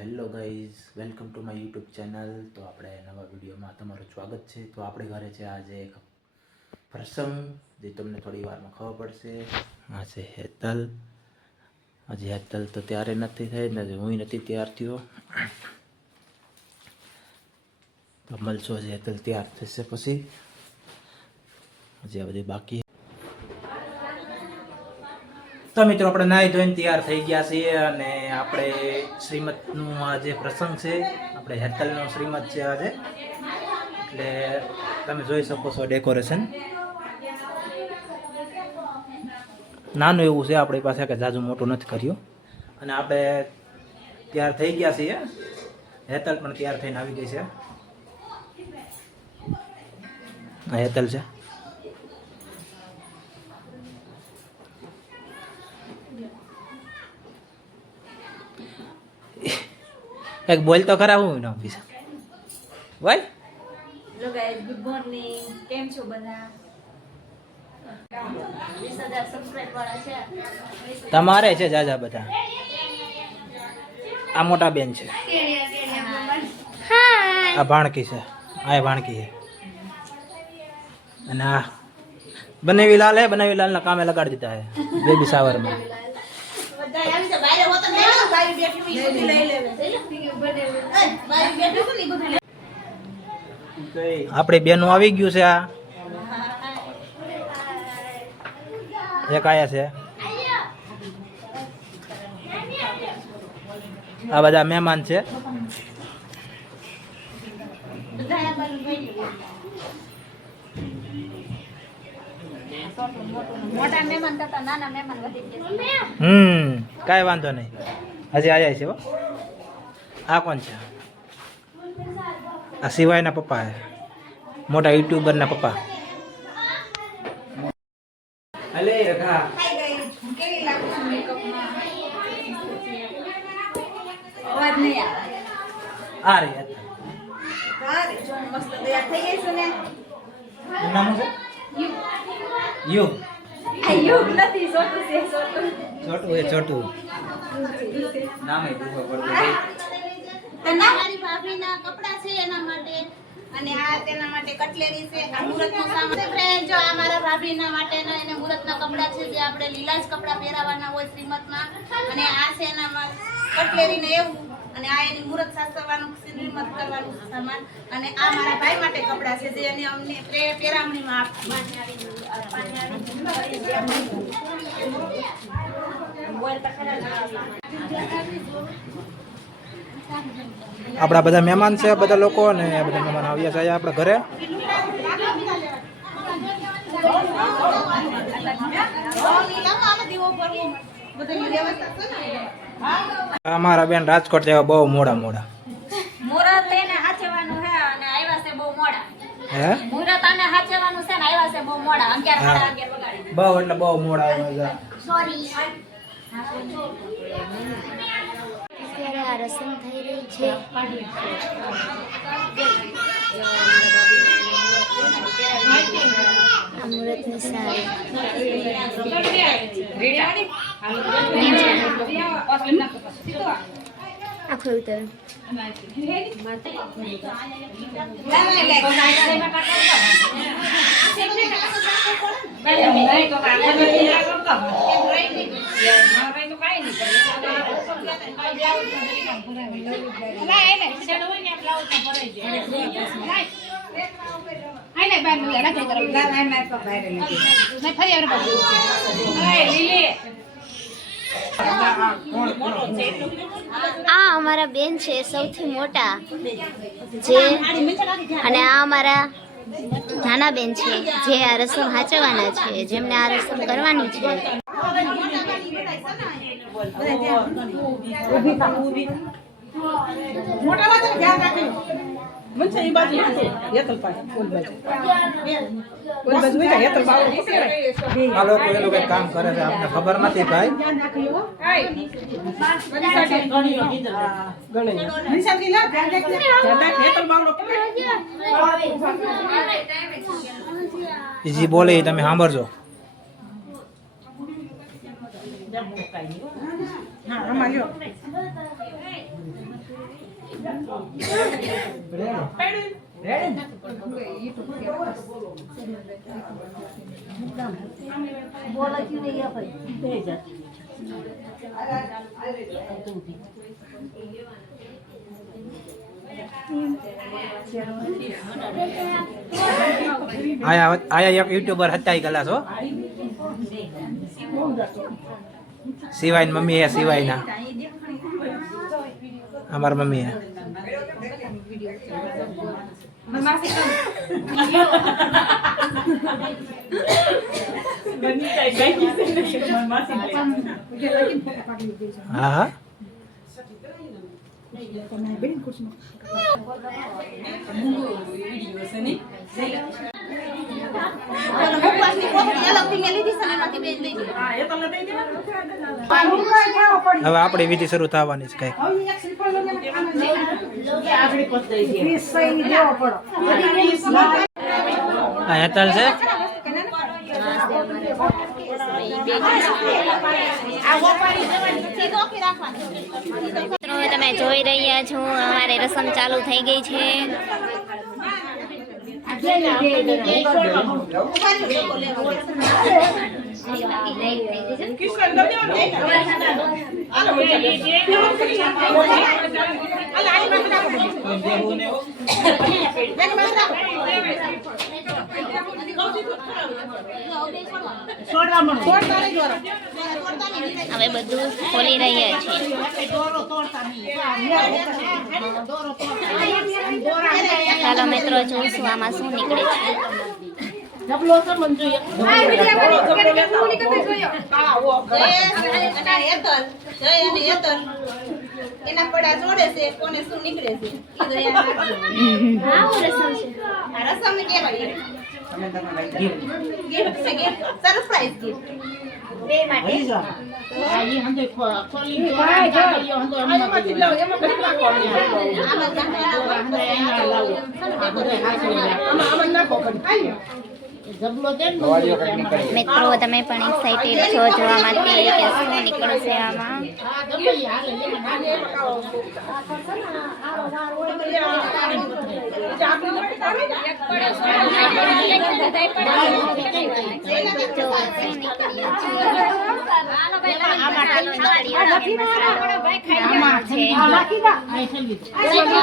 Hello guys, welcome to my YouTube channel. તો આપણે નવા વિડીયોમાં તમારું સ્વાગત છે. તો આપણે ઘરે છે આજે એક પ્રસંગ જે તમને થોડી વારમાં ખબર પડશે. આ છે હેતલ. હજી હેતલ તો ત્યારે નથી થઈ ને હું નથી તૈયાર થયો. તો મળશો હજી હેતલ તૈયાર થશે પછી. હજી આ બધી બાકી. તો મિત્રો આપણે નાહી ધોઈને તૈયાર થઈ ગયા છીએ અને આપણે શ્રીમતનું આજે પ્રસંગ છે. આપણે હેતલનો શ્રીમત છે આજે, એટલે તમે જોઈ શકો છો ડેકોરેશન નાનું એવું છે આપણી પાસે, કે જાજુ મોટું નથી કર્યું. અને આપણે તૈયાર થઈ ગયા છીએ. હેતલ પણ તૈયાર થઈને આવી ગઈ છે. આ હેતલ છે. એક બોલ તો ખરા હું ના ઓફિસ ભાઈ. Hello guys, good morning. કેમ છો બધા? 20,000 સબસ્ક્રાઇબ વાળા છે. તમારે છે જાજા બધા. આ મોટા બેન છે, આ ભાણકી છે, આ ભાણકી છે, અને આ બનાવી લાલ હે. બનાવી લાલ ના કામે લગાડી દીધા હે બેબી શાવર માં. આપડે બેનો આવી ગયું છે. આ એક આયા છે. આ બધા મહેમાન છે. મોટા મહેમાન કરતા નાના મહેમાન વધી ગયા. કાંઈ વાંધો નહીં. હજી આયા છે. આ કોણ છે? આ સિવાયના પપ્પા છે, મોટા યુટ્યુબરના પપ્પા. અલે રખા કેવી લાગુ છું મેકઅપમાં? અવાજ નહીં આવે. આ રે અરે જો મસ્ત તૈયાર થઈ ગઈ છું ને. નામ છે યુગ. આ યુગ નથી, છોટું છે, છોટું. છોટું એ છોટું નામ એ દુખો પડતો. તો ના મારી ભાભીના કપડા છે એના માટે, અને આ તેના માટે કટલેરી છે. આ મુહૂર્તનો સામાન. ફ્રેન્ડ જો આ મારા ભાભીના માટેના એને મુહૂર્તના કપડા છે, જે આપણે લીલા જ કપડા પહેરાવાના હોય શ્રીમતમાં. અને આ છે એનામાં કટલેરી ને એવું, અને આ એની મુહૂર્ત સાચવવાનું શ્રીમત કરવાનું સામાન. અને આ મારા ભાઈ માટે કપડા છે, જે એને અમને પેરામણીમાં આપણા બધા મહેમાન છે, બધા લોકો, અને બધા મહેમાન આવ્યા છે આપણા ઘરે. અમારા બેન રાજકોટ જેવા બહુ મોડા મોડા મુહૂર્ત એને હાચવાનું છે, અને આવ્યા છે બહુ મોડા. હે મુહૂર્ત આને હાચવાનું છે ને આવ્યા છે બહુ મોડા. 11 સાડા 11 વગાડી. બહુ એટલે બહુ મોડા આવ્યા. સોરી. અત્યારે આ રસમ થઈ રહી છે. આ મુહૂર્તની સાડી આખો ઉતર. આ અમારા બેન છે સૌથી મોટા, જે અને આ અમારા નાના બેન છે, જે આ રસમ હાચવવાના છે, જેમને આ રસમ કરવાની છે. આ લોકો એ લોકો કામ કરે છે, આપણને ખબર નથી ભાઈ. જે બોલે એ તમે સાંભળજો. હા આમાં લ્યો આયા એક યુટ્યુબર હતા ઈ ગલા છો સિવાય મમ્મી હે સિવાય ના અમાર મમ્મી હે હા હા હવે આપણી વિધિ શરૂ થવાની છે કઈક હેતલ છે મિત્રો તમે જોઈ રહ્યા છો અમારે રસમ ચાલુ થઈ ગઈ છે હવે બધું ખોલી રહ્યા છે ચાલો મિત્રો જોઈશું આમાં શું નીકળે છે એના પડા જોડે છે કોને શું નીકળે છે રસમ કેવાય ગિફ્ટ છે ગિફ્ટ સરપ્રાઈઝ ગિફ્ટ બે માટે મિત્રો તમે પણ એક્સાઇટેડ છો જોવા માટે કે શું નીકળશે આમાં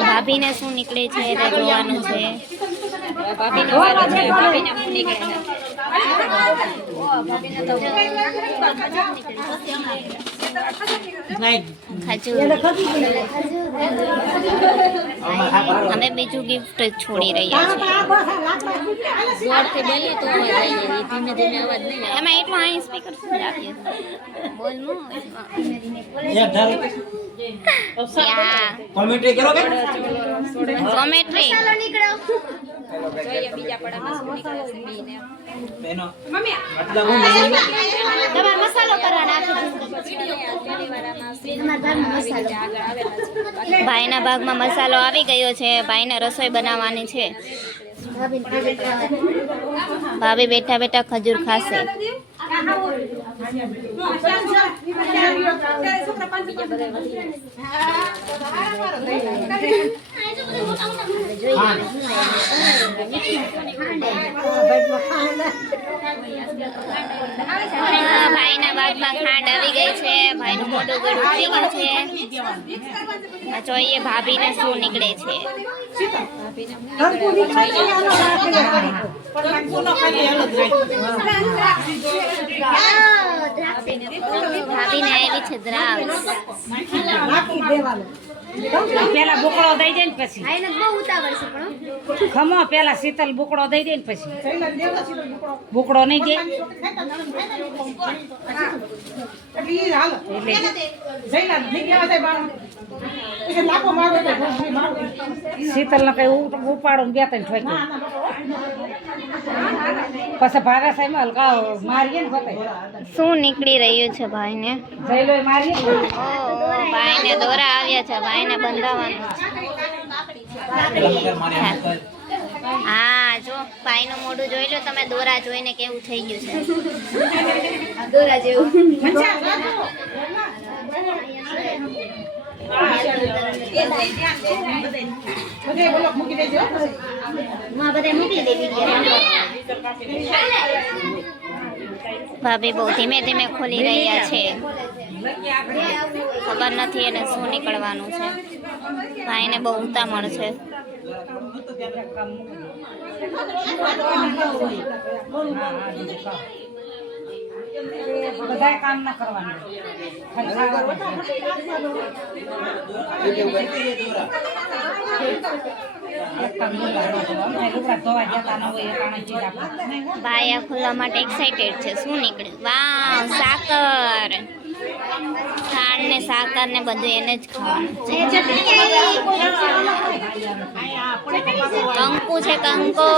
ભાભીને શું નીકળે છે તે જોવાનું છે અમે બીજું ગિફ્ટ છોડી રહ્યા છીએ એમાં એટલું અહીં સ્પીકર આપીએ બોલનું કોમેન્ટ્રી કરો કે કોમેન્ટ્રી જોઈએ બીજા પડામાં શું નીકળે છે બીને બેનો મમ્મી મતલબ તમારે મસાલો કરવાના ભાઈના ભાગમાં મસાલો આવી ગયો છે ભાઈને રસોઈ બનાવવાની છે ભાભી બેઠા બેઠા ખજૂર ખાશે ભાઈના ભાગમાં ખાંડ આવી ગઈ છે ભાઈનું મોઢું ગળું થઈ ગયું છે જોઈએ ભાભીને શું નીકળે છે ભાભીને આવી છે દ્રાક્ષ પેલા બુકડો દઈ દે ને પછી બહુ ઉતાવળ છે પણ ખમો પેલા શીતલ બુકડો દઈ દે ને પછી બુકડો નહીં દે શીતલ ને કઈ ઉપાડો ને બે ત્રણ ઠોકી પછી ભાગા સાહેબ હલકા મારીએ ને બતાય શું નીકળી રહ્યું છે ભાઈને જઈ લો મારીએ ભાઈને દોરા આવ્યા છે ભાઈને બંધાવવાનું હા જો ભાઈનું મોઢું જોઈ લો તમે દોરા જોઈને કેવું થઈ ગયું છે દોરા જેવું ભાભી બહુ ધીમે ધીમે ખોલી રહ્યા છે. ખબર નથી એને શું નીકળવાનું છે. ભાઈને બહુ ઉતામળ છે. બધા કામ ના કરવાનું, ખાલી ખાવાનું. એક કામ લુગડા ધોવા જતા ન હોય એ કારણે ચીજ આપણે. ભાઈ આ ખોલવા માટે એક્સાઇટેડ છે. શું નીકળ્યું? વાવ, સાકર. ખાંડ ને સાકર ને બધું એને જ ખાવાનું છે. કંકુ છે, કંકુ.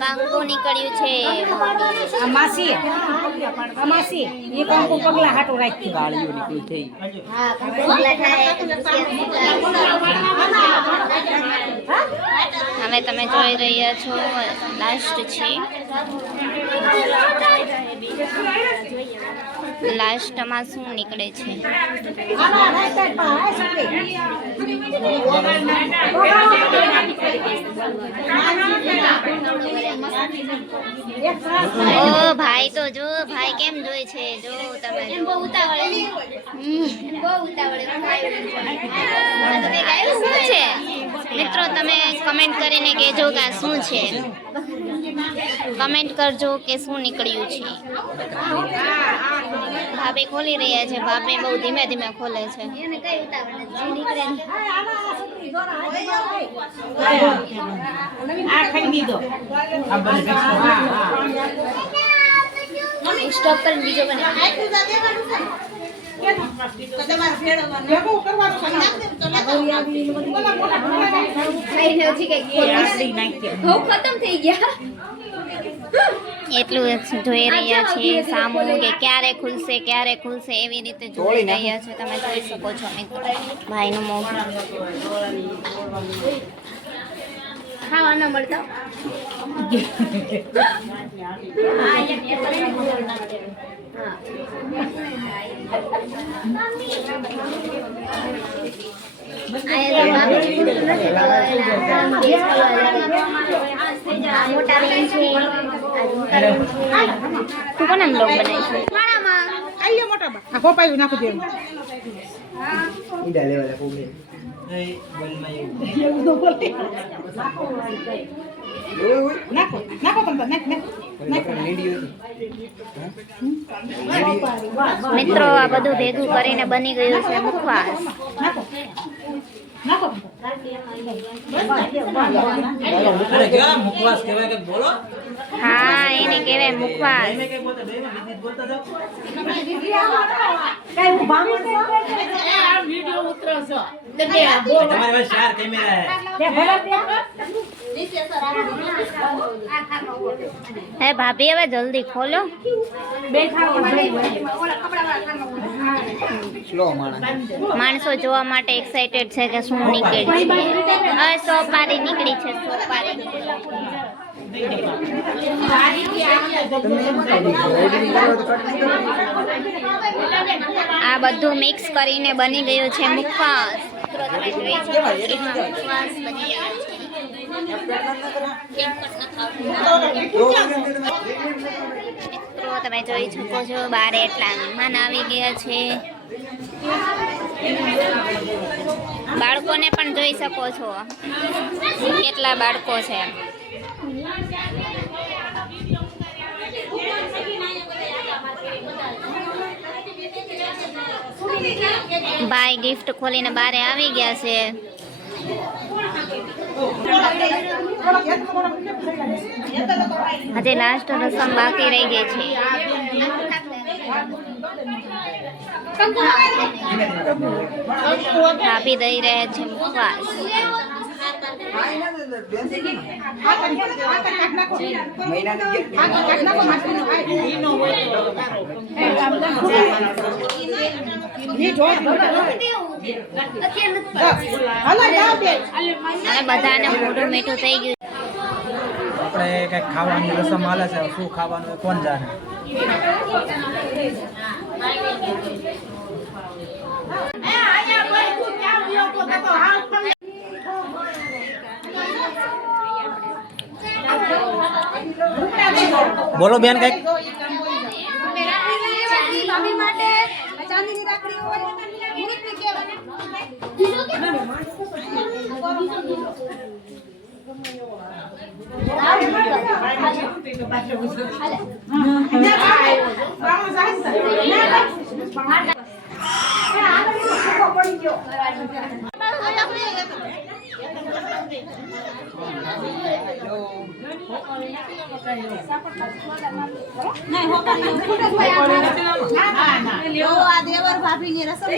કંકુ નીકળ્યું છે. આ માસી એ કંકુ પગલા હાટું રાખ્યું. હવે તમે જોઈ રહ્યા છો લાસ્ટ છે. લાસ્ટમાં શું નીકળે છે? ઓ ભાઈ તો જો, ભાઈ કેમ જોઈ છે, જો તમે બહુ ઉતાવળે. શું છે મિત્રો? તમે કમેન્ટ કરીને કહેજો કે આ શું છે. કમેન્ટ કરજો કે શું નીકળ્યું છે. ભાભી ખોલી રહ્યા છે. ભાભી બહુ ધીમે ધીમે ખોલે છે. સ્ટોપ કરીને બીજો બને. એટલું જોઈ રહ્યા છીએ સામું કે ક્યારે ખુલશે એવી રીતે જોઈ રહ્યા છે. તમે જોઈ શકો છો મિત્રો ભાઈનું મોં. ખાવા ન મળતા. મોટા બેન છે. તું કોને બ્લોગ બનાવીશ? મિત્રો આ બધું ભેગું કરીને બની ગયું છે મુખવાસ. હા એને કહેવાય મુખવાસ. હે ભાભી હવે જલ્દી ખોલો. માણસો જોવા માટે એક્સાઇટેડ છે કે શું નીકળી છે. સોપારી નીકળી છે. સોપારી આ બધું મિક્સ કરીને બની ગયું છે મુખવાસ. મિત્રો તમે જોઈ શકો છો બારે એટલા મહેમાન આવી ગયા છે. બાળકોને પણ જોઈ શકો છો કેટલા બાળકો છે. ભાઈ ગિફ્ટ ખોલીને બારે આવી ગયા છે. હજી લાસ્ટ રસમ બાકી રહી ગઈ છે. આપી દઈ રહ્યા છે મુખવાસ. બધાને મોઢું મીઠું થઈ ગયું. આપણે કઈક ખાવાની રસમ હાલે છે. શું ખાવાનું એ કોણ જાણે. બોલો બેન કઈક. ભાભી માટે ચાંદીની રાખડી હોય મુહૂર્તની કહેવાય. આ દેવર ભાભીની રસમ છે.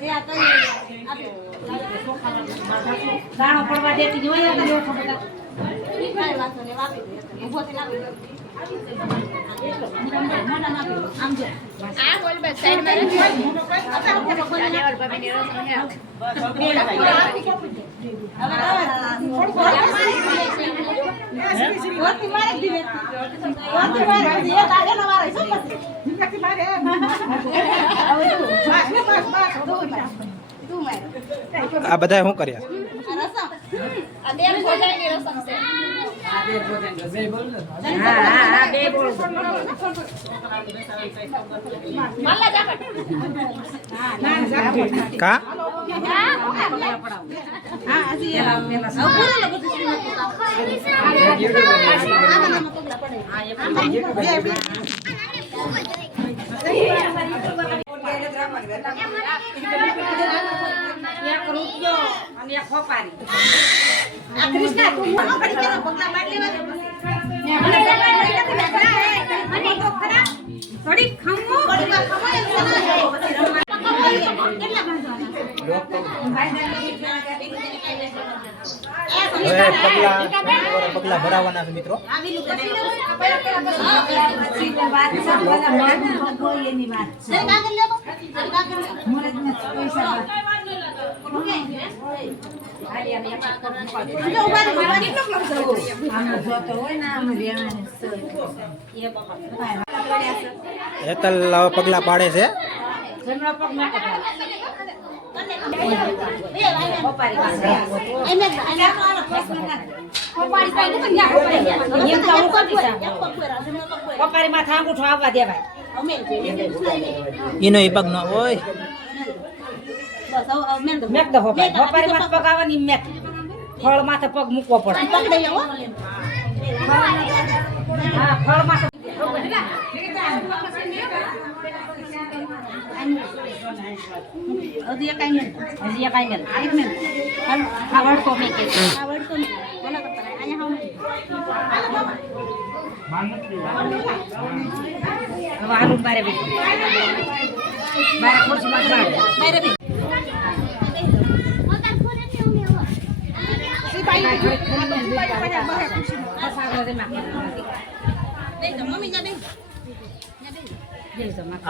એ આ કઈ દાણો પડવા દેતી હોય ને લોકો બધા કાંઈ વાંધો નહીં, વાપી દે. ઊભો થઈને આપી દે. આમ જો આ બોલ બસ સાઈડમાં આ બધા શું કર્યા? કા એક રૂપિયો અને એક ખોપારી થોડીક ખમો પગલા ભરાવાના છે મિત્રો. હેતલ પગલા પાડે છે. પપારી માં થાંગુઠો આવવા દેવાય એનો એ પગ ન હોય. મેક દો પપારી માં પગ આવવાની મેક ફળ માથે પગ મૂકવો પડે. હા ફળ માથે હજી કાંઈ આવડતો મેં કે હવે આલુ બારે બી બારે ખુરશી માં બારે બી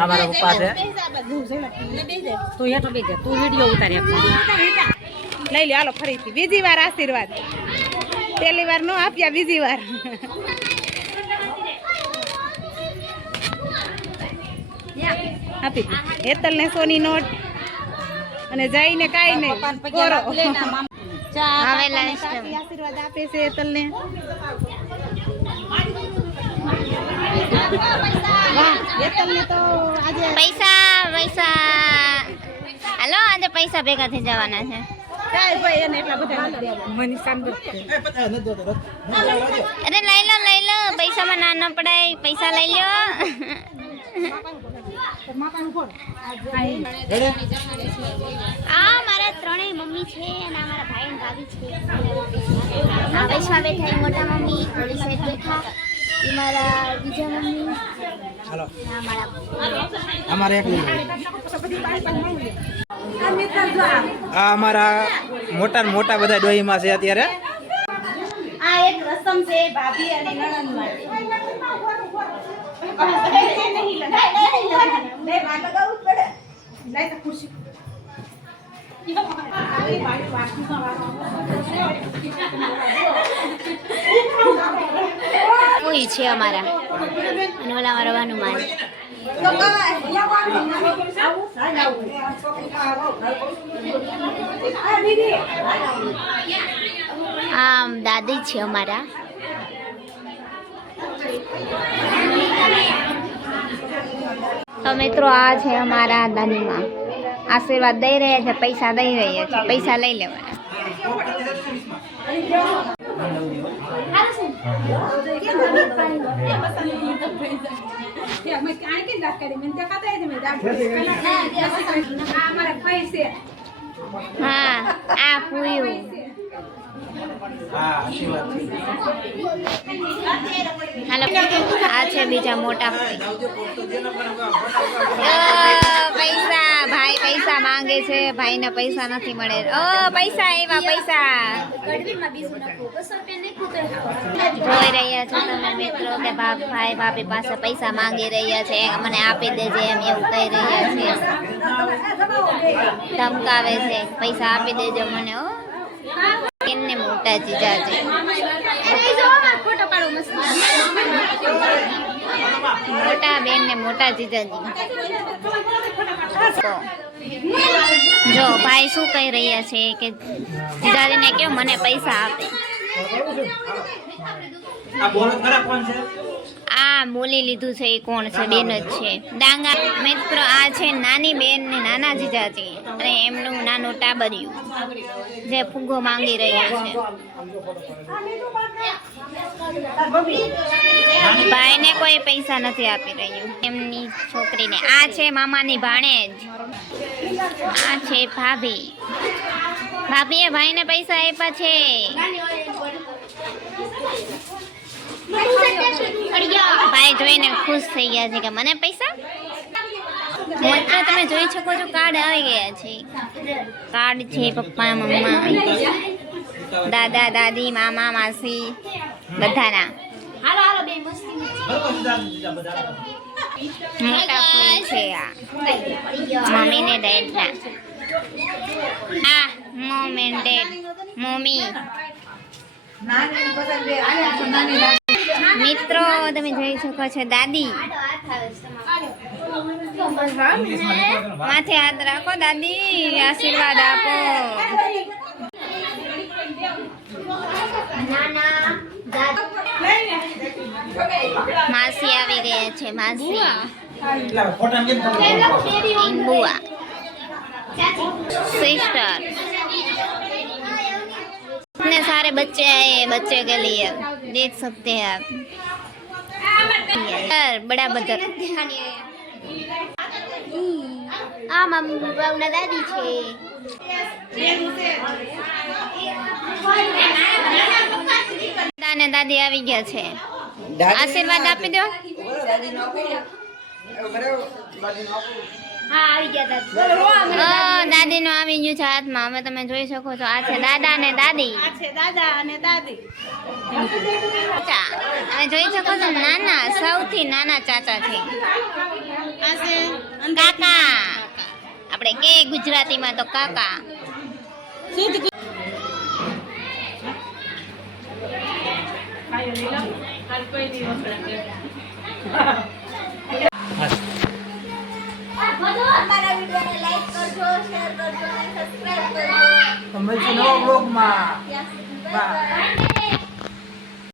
અમારા પપ્પા છે. તું હેઠો બેસી જા તું વિડિયો ઉતારી લઈ લે હાલો ફરીથી બીજી વાર આશીર્વાદ. પહેલી વાર નો આપ્યા, બીજી વાર આપી હેતલ ને સોની નોટ અને જઈને કાઈ નહીં આશીર્વાદ આપે છે હેતલ ને. હેતલ ને તો આજે પૈસા હાલો આજે પૈસા ભેગા થઈ જવાના છે. કાઈ ભાઈ એને એટલા બધા મને સાંભળ અરે લઈ લો પૈસામાં ના ન પડાય, પૈસા લઈ લો. આ મારા ત્રણેય મમ્મી છે અને આ મારા ભાઈ અને ભાભી છે. આ વૈષ્ણવ બેઠા એ મોટા મમ્મી, થોડી સાઈડ બેઠા એ મારા બીજા મમ્મી. હાલો અમારે એક આ અમારા મોટા બધા ડોહીમાં છે અત્યારે. આ એક રસમ છે ભાભી અને નણંદ માટે. કોઈ છે અમારા અને ઓલા અમારા હનુમાન. આમ દાદી છે અમારા. તો મિત્રો આ છે અમારા દાદીમાં. આશીર્વાદ દઈ રહ્યા છે, પૈસા દઈ રહ્યા છે, પૈસા લઈ લેવાના. હા આ પૂયું હાલો. આ છે બીજા મોટા પૈસા. ભાઈ પૈસા માંગે છે, ભાઈને પૈસા નથી મળે. પૈસા એવા પૈસા જોઈ રહ્યા છો તમે મિત્રો કે ભાઈ ભાભી પાસે પૈસા માંગી રહ્યા છે, મને આપી દેજે એમ એવું કહી રહ્યા છે, ધમકાવે છે, પૈસા આપી દેજો મને. એમને મોટા જીજાજી મોટા બેન ને મોટા જીજાજી. જો ભાઈ શું કહી રહ્યા છે કે જીજાજીને કહો મને પૈસા આપે. આ બોલી લીધું છે એ કોણ છે? બેન જ છે ડાંગા. મિત્રો આ છે નાની બેન ને નાના જીજાજી અને એમનું નાનું ટાબરિયું જે ફુગ્ગો માંગી રહ્યા છે. ભાઈને કોઈ પૈસા નથી આપી રહ્યું એમની છોકરીને. આ છે મામાની ભાણેજ. આ છે ભાભી. ભાભીએ ભાઈને પૈસા આપ્યા છે. ભાઈ જોઈને ખુશ થઈ ગયા છે કે મને પૈસા. મિત્રો તમે જોઈ શકો છો કાર્ડ આવી ગયા છે. કાર્ડ છે પપ્પા મમ્મા દાદા દાદી મામા માસી બધાના. મોટા ફૂલ છે આ મમ્મી ને ડેડ ના. આ મમ એન્ડ ડેડ મમ્મી. મિત્રો તમે જોઈ શકો છો દાદી. માથે હાથ રાખો દાદી, આશીર્વાદ આપો. માસી આવી ગયા છે. માસી ઇન્બુઆ सिस्टर. इतने सारे बच्चे आए बच्चे के लिए देख सकते हैं आप. बड़ा बदर आ मम्मी दादी છે. દાદા ને દાદી આવી ગયા છે. આશીર્વાદ આપી દો. દાદી નો આવી ગયું છે હાથમાં. હવે તમે જોઈ શકો છો આ છે દાદા ને દાદી. તમે જોઈ શકો છો નાના સૌથી નાના ચાચા છે. કાકા આપણે કે ગુજરાતીમાં તો કાકા. અમારા વિડિયોને લાઈક કરજો, શેર કરજો અને સબસ્ક્રાઇબ કરજો. મળશું નવા બ્લોગમાં. બાય.